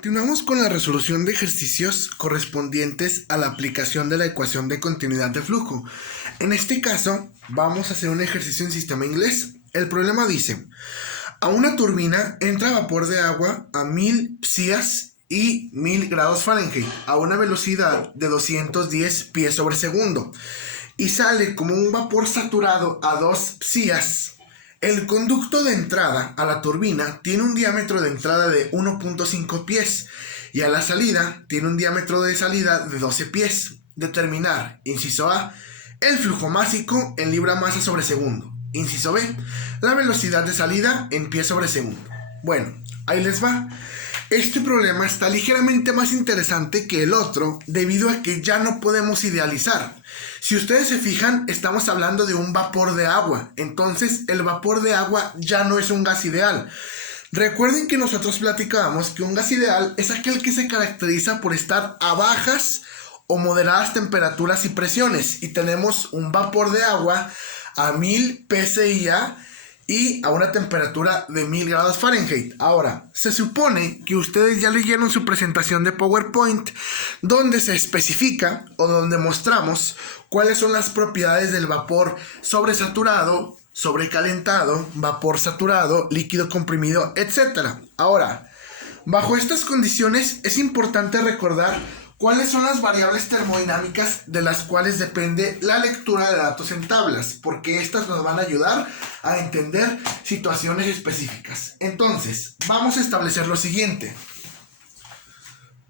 Continuamos con la resolución de ejercicios correspondientes a la aplicación de la ecuación de continuidad de flujo. En este caso, vamos a hacer un ejercicio en sistema inglés. El problema dice: a una turbina entra vapor de agua a 1000 psias y 1000 grados Fahrenheit a una velocidad de 210 pies sobre segundo y sale como un vapor saturado a 2 psias. El conducto de entrada a la turbina tiene un diámetro de entrada de 1.5 pies y a la salida tiene un diámetro de salida de 12 pies. Determinar, inciso A, el flujo másico en libra masa sobre segundo. Inciso B, la velocidad de salida en pies sobre segundo. Bueno, ahí les va. Este problema está ligeramente más interesante que el otro debido a que ya no podemos idealizar. Si ustedes se fijan, estamos hablando de un vapor de agua. Entonces, el vapor de agua ya no es un gas ideal. Recuerden que nosotros platicábamos que un gas ideal es aquel que se caracteriza por estar a bajas o moderadas temperaturas y presiones. Y tenemos un vapor de agua a 1000 psia y a una temperatura de 1000 grados Fahrenheit. Ahora, se supone que ustedes ya leyeron su presentación de PowerPoint, donde se especifica o donde mostramos cuáles son las propiedades del vapor sobresaturado, sobrecalentado, vapor saturado, líquido comprimido, etc. Ahora, bajo estas condiciones es importante recordar cuáles son las variables termodinámicas de las cuales depende la lectura de datos en tablas, porque estas nos van a ayudar a entender situaciones específicas. Entonces, vamos a establecer lo siguiente.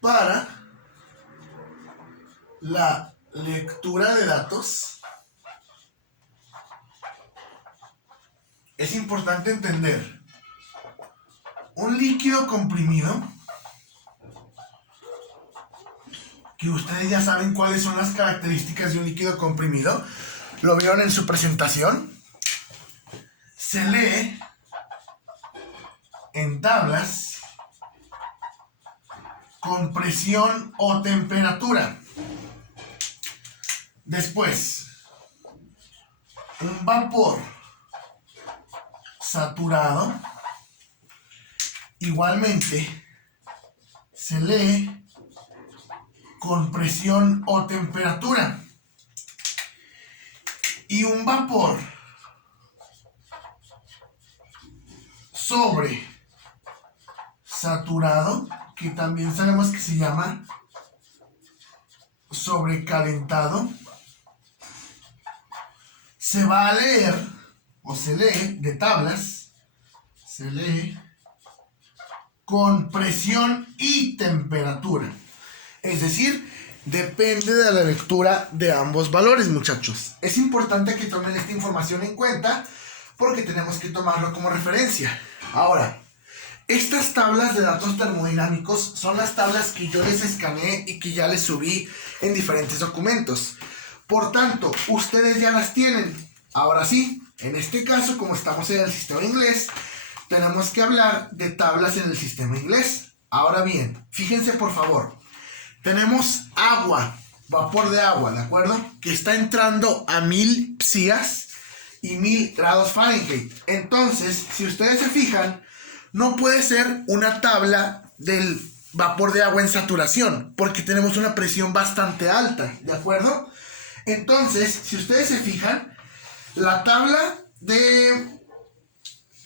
Para la lectura de datos, es importante entender un líquido comprimido, que ustedes ya saben cuáles son las características de un líquido comprimido, lo vieron en su presentación. Se lee en tablas con presión o temperatura. Después, un vapor saturado igualmente se lee con presión o temperatura. Y un vapor sobresaturado, que también sabemos que se llama sobrecalentado, se va a leer o se lee de tablas, se lee con presión y temperatura. Es decir, depende de la lectura de ambos valores, muchachos. Es importante que tomen esta información en cuenta porque tenemos que tomarlo como referencia. Ahora, estas tablas de datos termodinámicos son las tablas que yo les escaneé y que ya les subí en diferentes documentos. Por tanto, ustedes ya las tienen. Ahora sí, en este caso, como estamos en el sistema inglés, tenemos que hablar de tablas en el sistema inglés. Ahora bien, fíjense por favor. Tenemos agua, vapor de agua, ¿de acuerdo? Que está entrando a 1000 psias y 1000 grados Fahrenheit. Entonces, si ustedes se fijan, no puede ser una tabla del vapor de agua en saturación, porque tenemos una presión bastante alta, ¿de acuerdo? Entonces, si ustedes se fijan, la tabla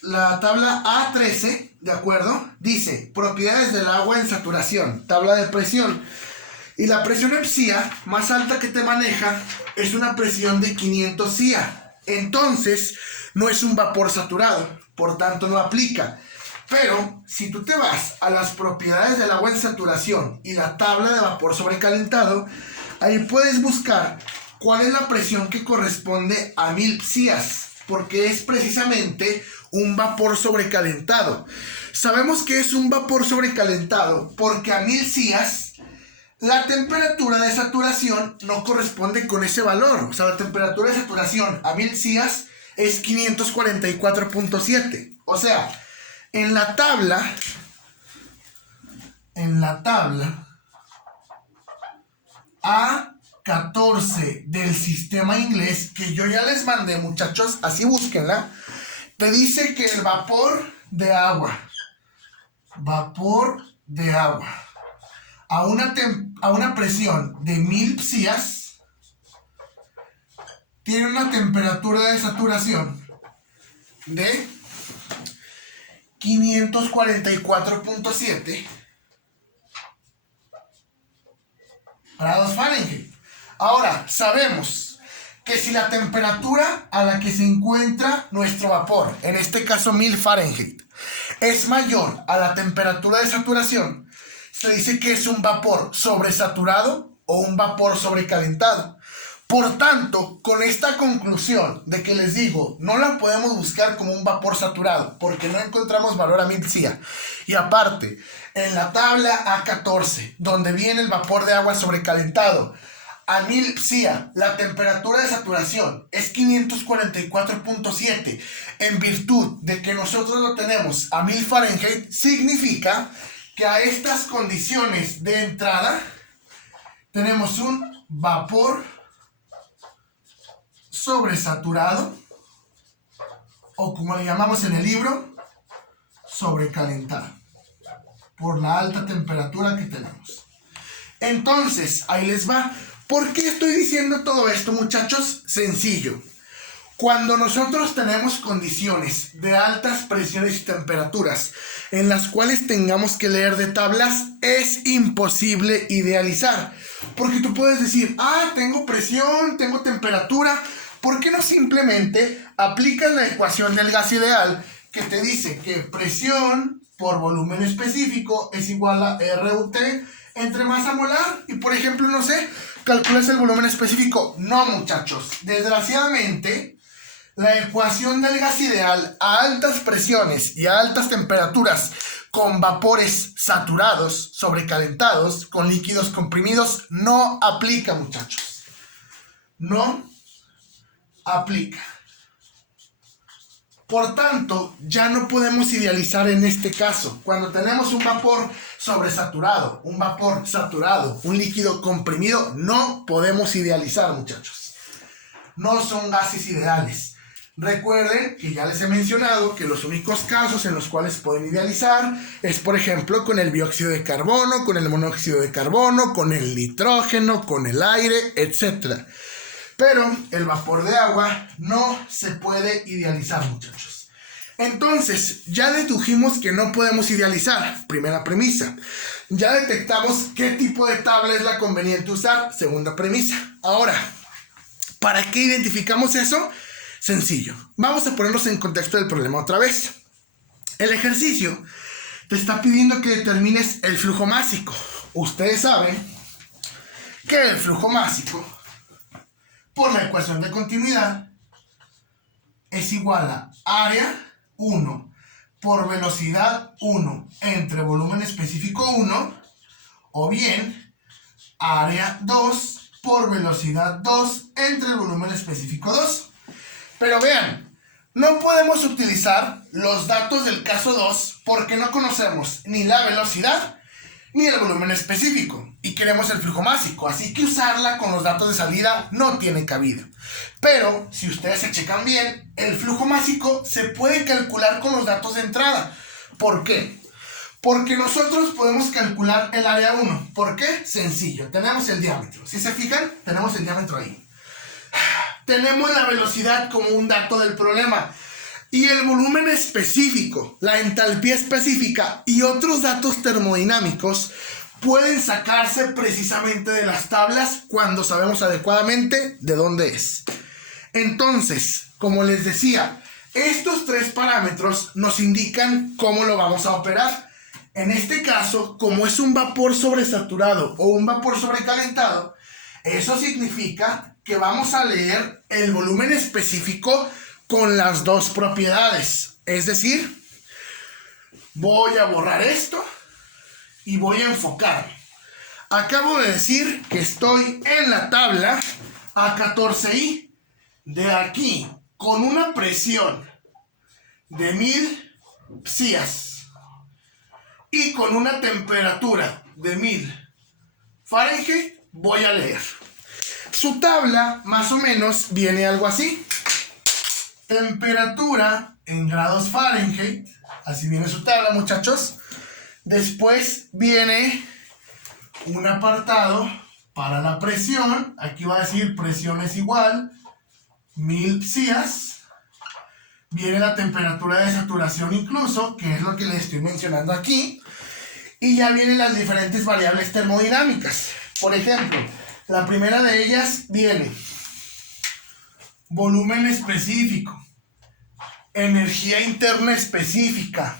A13, ¿de acuerdo? Dice, propiedades del agua en saturación, tabla de presión. Y la presión en psia más alta que te maneja es una presión de 500 psia. Entonces, no es un vapor saturado, por tanto no aplica. Pero, si tú te vas a las propiedades del agua en saturación y la tabla de vapor sobrecalentado, ahí puedes buscar cuál es la presión que corresponde a 1000 psias, porque es precisamente un vapor sobrecalentado. Sabemos que es un vapor sobrecalentado porque a 1000 psias la temperatura de saturación no corresponde con ese valor. O sea, la temperatura de saturación a 1000 psias es 544.7. O sea, en la tabla A14 del sistema inglés, que yo ya les mandé, muchachos, así búsquenla, te dice que el vapor de agua, vapor de agua a una presión de 1000 psias tiene una temperatura de saturación de 544.7 grados Fahrenheit. Ahora, sabemos que si la temperatura a la que se encuentra nuestro vapor, en este caso 1000 Fahrenheit, es mayor a la temperatura de saturación, se dice que es un vapor sobresaturado o un vapor sobrecalentado. Por tanto, con esta conclusión de que les digo, no la podemos buscar como un vapor saturado, porque no encontramos valor a 1000 psia. Y aparte, en la tabla A14, donde viene el vapor de agua sobrecalentado, a 1000 psia, la temperatura de saturación es 544.7. En virtud de que nosotros lo tenemos a 1000 Fahrenheit, significa que a estas condiciones de entrada tenemos un vapor sobresaturado, o como le llamamos en el libro, sobrecalentado, por la alta temperatura que tenemos. Entonces, ahí les va. ¿Por qué estoy diciendo todo esto, muchachos? Sencillo. Cuando nosotros tenemos condiciones de altas presiones y temperaturas en las cuales tengamos que leer de tablas, es imposible idealizar. Porque tú puedes decir, tengo presión, tengo temperatura. ¿Por qué no simplemente aplicas la ecuación del gas ideal que te dice que presión por volumen específico es igual a RUT entre masa molar? Y por ejemplo, no sé, calculas el volumen específico. No, muchachos. Desgraciadamente, la ecuación del gas ideal a altas presiones y a altas temperaturas con vapores saturados, sobrecalentados, con líquidos comprimidos, no aplica, muchachos. No aplica. Por tanto, ya no podemos idealizar en este caso. Cuando tenemos un vapor sobresaturado, un vapor saturado, un líquido comprimido, no podemos idealizar, muchachos. No son gases ideales. Recuerden que ya les he mencionado que los únicos casos en los cuales pueden idealizar es, por ejemplo, con el dióxido de carbono, con el monóxido de carbono, con el nitrógeno, con el aire, etc. Pero el vapor de agua no se puede idealizar, muchachos. Entonces, ya dedujimos que no podemos idealizar. Primera premisa. Ya detectamos qué tipo de tabla es la conveniente usar. Segunda premisa. Ahora, ¿para qué identificamos eso? Sencillo. Vamos a ponernos en contexto del problema otra vez. El ejercicio te está pidiendo que determines el flujo másico. Ustedes saben que el flujo másico, por la ecuación de continuidad, es igual a área 1 por velocidad 1 entre volumen específico 1, o bien área 2 por velocidad 2 entre el volumen específico 2. Pero vean, no podemos utilizar los datos del caso 2 porque no conocemos ni la velocidad ni el volumen específico y queremos el flujo másico, así que usarla con los datos de salida no tiene cabida. Pero si ustedes se checan bien, el flujo másico se puede calcular con los datos de entrada. ¿Por qué? Porque nosotros podemos calcular el área 1. ¿Por qué? Sencillo, tenemos el diámetro. Si se fijan, tenemos el diámetro ahí. Tenemos la velocidad como un dato del problema. Y el volumen específico, la entalpía específica y otros datos termodinámicos pueden sacarse precisamente de las tablas cuando sabemos adecuadamente de dónde es. Entonces, como les decía, estos tres parámetros nos indican cómo lo vamos a operar. En este caso, como es un vapor sobresaturado o un vapor sobrecalentado, eso significa que vamos a leer el volumen específico con las dos propiedades. Es decir, voy a borrar esto y voy a enfocarme. Acabo de decir que estoy en la tabla A14i. De aquí, con una presión de 1000 psias y con una temperatura de 1000 Fahrenheit, voy a leer. Su tabla más o menos viene algo así. Temperatura en grados Fahrenheit, así viene su tabla, muchachos, Después viene un apartado para la presión. Aquí va a decir presión es igual 1000 psias. Viene la temperatura de saturación incluso, que es lo que les estoy mencionando aquí. Y ya vienen las diferentes variables termodinámicas. Por ejemplo, la primera de ellas viene volumen específico, energía interna específica,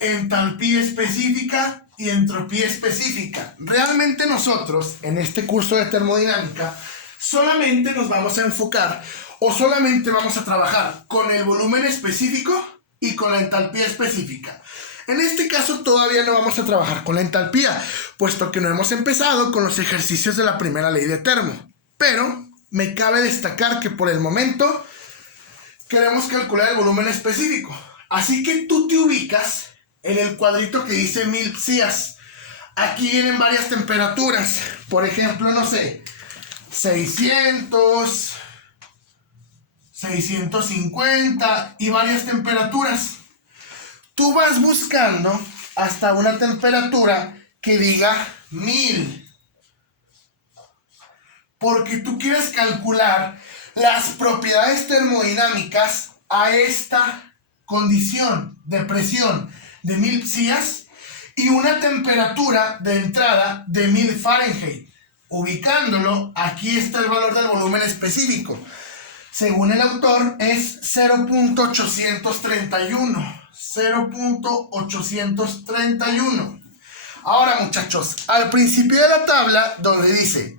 entalpía específica y entropía específica. Realmente nosotros, en este curso de termodinámica, solamente nos vamos a enfocar o solamente vamos a trabajar con el volumen específico y con la entalpía específica. En este caso todavía no vamos a trabajar con la entalpía, puesto que no hemos empezado con los ejercicios de la primera ley de termo. Pero me cabe destacar que por el momento queremos calcular el volumen específico. Así que tú te ubicas en el cuadrito que dice 1000 psias. Aquí vienen varias temperaturas. Por ejemplo, no sé, 600, 650 y varias temperaturas. Tú vas buscando hasta una temperatura que diga 1000. Porque tú quieres calcular las propiedades termodinámicas a esta condición de presión de 1000 psias y una temperatura de entrada de 1000 Fahrenheit. Ubicándolo, aquí está el valor del volumen específico. Según el autor, es 0.831. 0.831. Ahora, muchachos, al principio de la tabla, donde dice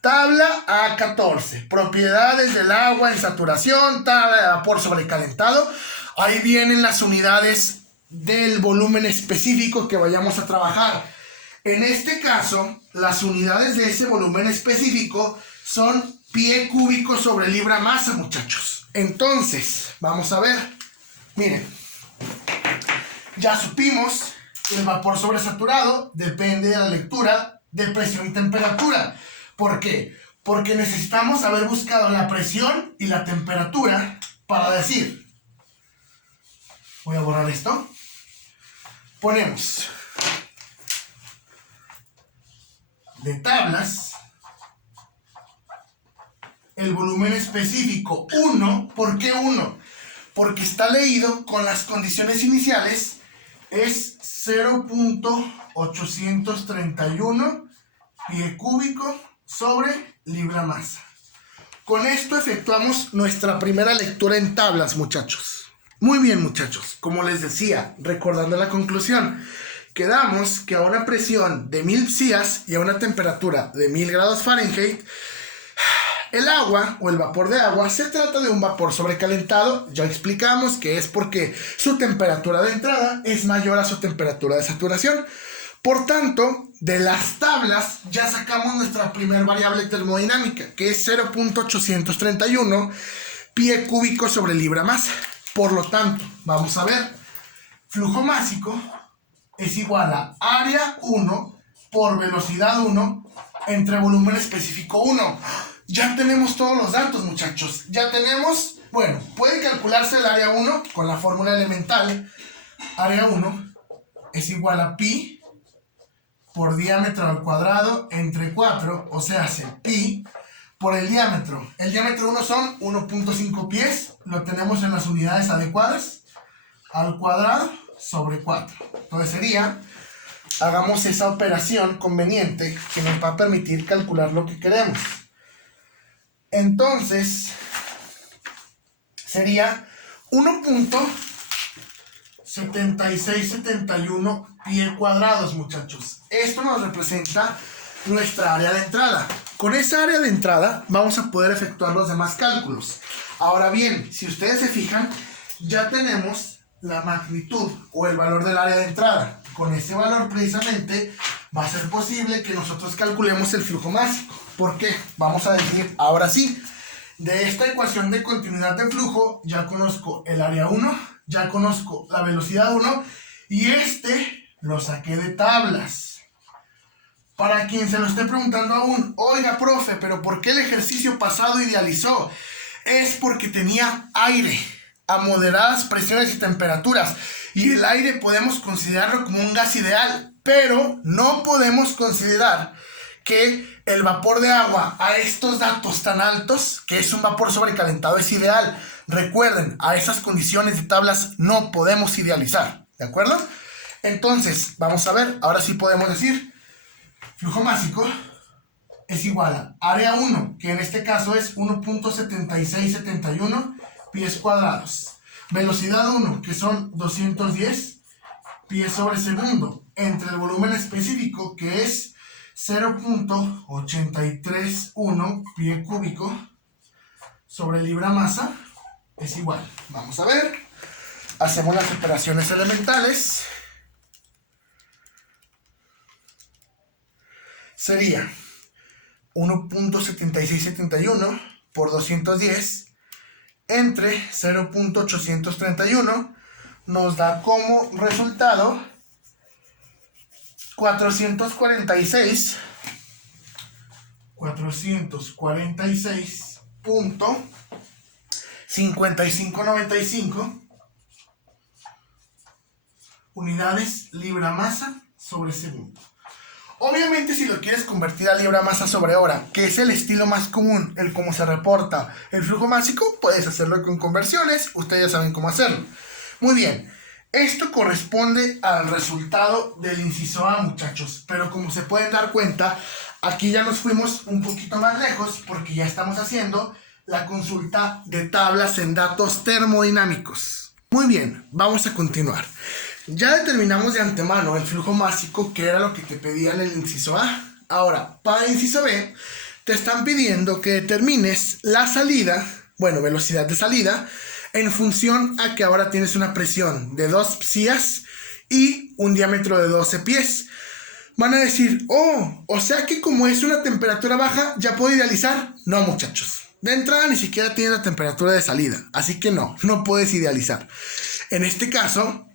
tabla A14, propiedades del agua en saturación, tabla de vapor sobrecalentado, ahí vienen las unidades del volumen específico que vayamos a trabajar. En este caso, las unidades de ese volumen específico son pie cúbico sobre libra masa, muchachos. Entonces, vamos a ver. Miren, ya supimos que el vapor sobresaturado depende de la lectura de presión y temperatura. ¿Por qué? Porque necesitamos haber buscado la presión y la temperatura para decir. Voy a borrar esto. Ponemos de tablas el volumen específico 1. ¿Por qué 1? Porque está leído con las condiciones iniciales. Es 0.831 pie cúbico sobre libra masa. Con esto efectuamos nuestra primera lectura en tablas, muchachos. Muy bien, muchachos. Como les decía, recordando la conclusión, quedamos que a una presión de 1000 psias y a una temperatura de 1000 grados Fahrenheit, el agua o el vapor de agua se trata de un vapor sobrecalentado. Ya explicamos que es porque su temperatura de entrada es mayor a su temperatura de saturación. Por tanto, de las tablas ya sacamos nuestra primer variable termodinámica, que es 0.831 pie cúbico sobre libra masa. Por lo tanto, vamos a ver, flujo másico es igual a área 1 por velocidad 1 entre volumen específico 1. Ya tenemos todos los datos, muchachos. Ya tenemos, bueno, puede calcularse el área 1 con la fórmula elemental. Área 1 es igual a pi por diámetro al cuadrado entre 4, o sea, pi por el diámetro. El diámetro 1 son 1.5 pies, lo tenemos en las unidades adecuadas, al cuadrado sobre 4. Entonces sería, hagamos esa operación conveniente que nos va a permitir calcular lo que queremos. Entonces, sería 1.7671 pie cuadrados, muchachos. Esto nos representa nuestra área de entrada. Con esa área de entrada vamos a poder efectuar los demás cálculos. Ahora bien, si ustedes se fijan, ya tenemos la magnitud o el valor del área de entrada. Con ese valor precisamente va a ser posible que nosotros calculemos el flujo másico. ¿Por qué? Vamos a decir, ahora sí, de esta ecuación de continuidad de flujo, ya conozco el área 1, ya conozco la velocidad 1, y lo saqué de tablas. Para quien se lo esté preguntando aún, oiga, profe, pero ¿por qué el ejercicio pasado idealizó? Es porque tenía aire. a moderadas presiones y temperaturas, y el aire podemos considerarlo como un gas ideal, pero no podemos considerar que el vapor de agua a estos datos tan altos, que es un vapor sobrecalentado, es ideal. Recuerden, a esas condiciones de tablas no podemos idealizar, ¿de acuerdo? Entonces, vamos a ver, ahora sí podemos decir, flujo másico es igual a área 1, que en este caso es 1.7671 pies cuadrados. Velocidad 1, que son 210 pies sobre segundo, entre el volumen específico, que es 0.831 pie cúbico sobre libra masa, es igual. Vamos a ver. Hacemos las operaciones elementales. Sería 1.7671 por 210 entre 0.831 nos da como resultado 446.5595 unidades libra masa sobre segundo. Obviamente, si lo quieres convertir a libra masa sobre hora, que es el estilo más común, el cómo se reporta el flujo másico, puedes hacerlo con conversiones. Ustedes ya saben cómo hacerlo. Muy bien, esto corresponde al resultado del inciso A, muchachos. Pero como se pueden dar cuenta, aquí ya nos fuimos un poquito más lejos porque ya estamos haciendo la consulta de tablas en datos termodinámicos. Muy bien, vamos a continuar. Ya determinamos de antemano el flujo másico, que era lo que te pedían en el inciso A. Ahora, para el inciso B, te están pidiendo que determines la salida, velocidad de salida, en función a que ahora tienes una presión de 2 psias y un diámetro de 12 pies. Van a decir, o sea que como es una temperatura baja, ¿ya puedo idealizar? No, muchachos. De entrada ni siquiera tiene la temperatura de salida, así que no puedes idealizar. En este caso,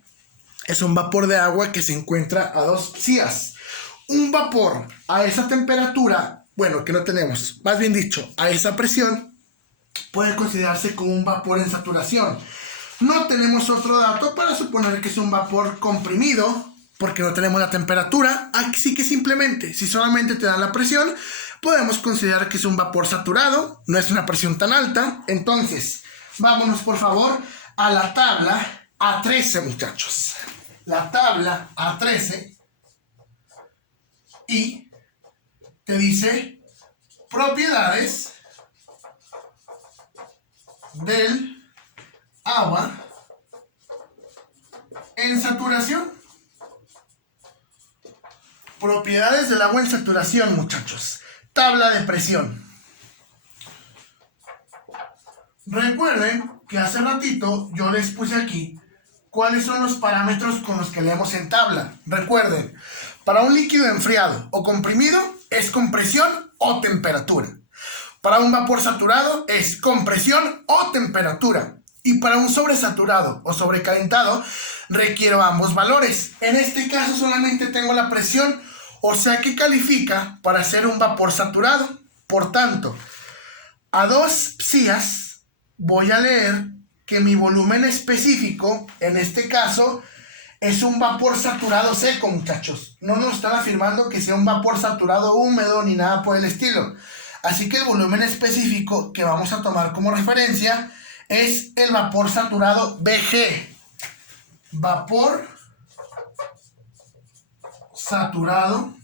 es un vapor de agua que se encuentra a 2 psias. Un vapor a esa temperatura, que no tenemos, más bien dicho, a esa presión, puede considerarse como un vapor en saturación. No tenemos otro dato para suponer que es un vapor comprimido, porque no tenemos la temperatura. Así que simplemente, si solamente te dan la presión, podemos considerar que es un vapor saturado, no es una presión tan alta. Entonces, vámonos por favor a la tabla A13, muchachos. La tabla A13 y te dice propiedades del agua en saturación. Propiedades del agua en saturación, muchachos. Tabla de presión. Recuerden que hace ratito yo les puse aquí cuáles son los parámetros con los que leemos en tabla. Recuerden, para un líquido enfriado o comprimido es compresión o temperatura. Para un vapor saturado es compresión o temperatura. Y para un sobresaturado o sobrecalentado requiero ambos valores. En este caso solamente tengo la presión, o sea que califica para ser un vapor saturado. Por tanto, a 2 psias voy a leer que mi volumen específico, en este caso, es un vapor saturado seco, muchachos. No nos están afirmando que sea un vapor saturado húmedo ni nada por el estilo. Así que el volumen específico que vamos a tomar como referencia es el vapor saturado BG. Vapor saturado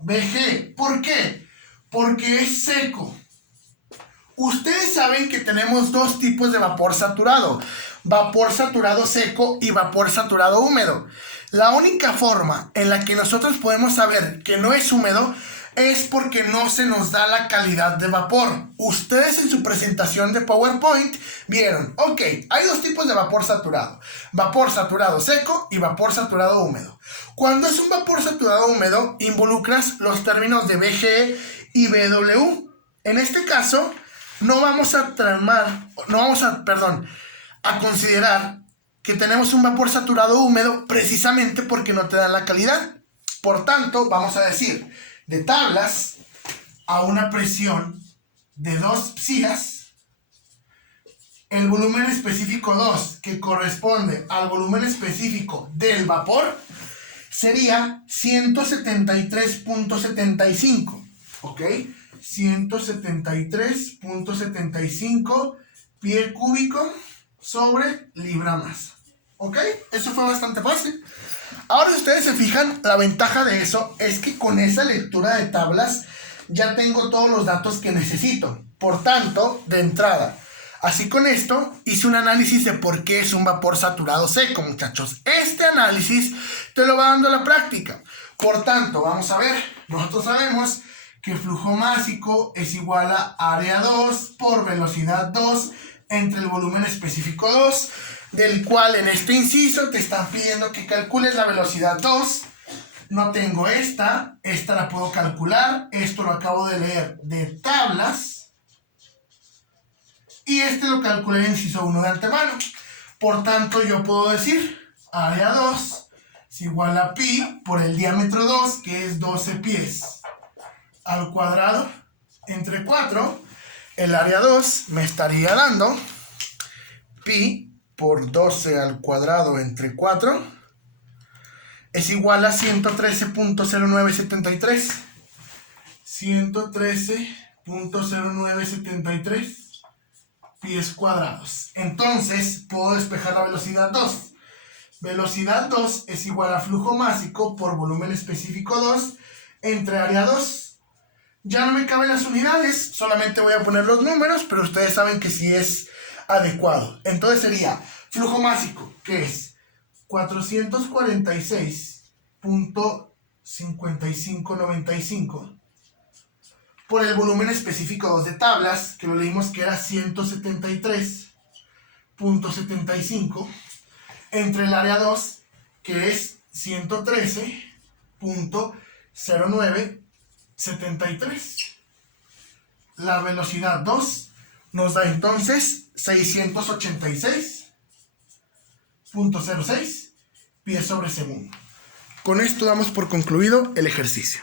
BG. ¿Por qué? Porque es seco. Ustedes saben que tenemos dos tipos de vapor saturado: vapor saturado seco y vapor saturado húmedo. La única forma en la que nosotros podemos saber que no es húmedo es porque no se nos da la calidad de vapor. Ustedes en su presentación de PowerPoint vieron, ok, hay dos tipos de vapor saturado: vapor saturado seco y vapor saturado húmedo. Cuando es un vapor saturado húmedo, involucras los términos de BG y BW. En este caso, no vamos a considerar que tenemos un vapor saturado húmedo precisamente porque no te dan la calidad. Por tanto, vamos a decir, de tablas a una presión de 2 psias el volumen específico 2, que corresponde al volumen específico del vapor, sería 173.75, ¿ok? 173.75 pie cúbico sobre libra masa, ¿ok? Eso fue bastante fácil. Ahora, si ustedes se fijan, la ventaja de eso es que con esa lectura de tablas ya tengo todos los datos que necesito. Por tanto, de entrada, así con esto, hice un análisis de por qué es un vapor saturado seco, muchachos. Este análisis te lo va dando la práctica. Por tanto, vamos a ver, nosotros sabemos que flujo másico es igual a área 2 por velocidad 2 entre el volumen específico 2, del cual en este inciso te están pidiendo que calcules la velocidad 2. No tengo esta la puedo calcular, esto lo acabo de leer de tablas, y lo calculé en inciso 1 de antemano. Por tanto, yo puedo decir área 2 es igual a pi por el diámetro 2, que es 12 pies al cuadrado entre 4. El área 2 me estaría dando pi por 12 al cuadrado entre 4 es igual a 113.0973. 113.0973 pies cuadrados. Entonces, puedo despejar la velocidad 2. Velocidad 2 es igual a flujo másico por volumen específico 2 entre área 2. Ya no me caben las unidades, solamente voy a poner los números, pero ustedes saben que sí es adecuado. Entonces sería flujo másico, que es 446.5595 por el volumen específico 2 de tablas, que lo leímos que era 173.75, entre el área 2, que es 113.0973. La velocidad 2 nos da entonces 686.06 pies sobre segundo. Con esto damos por concluido el ejercicio.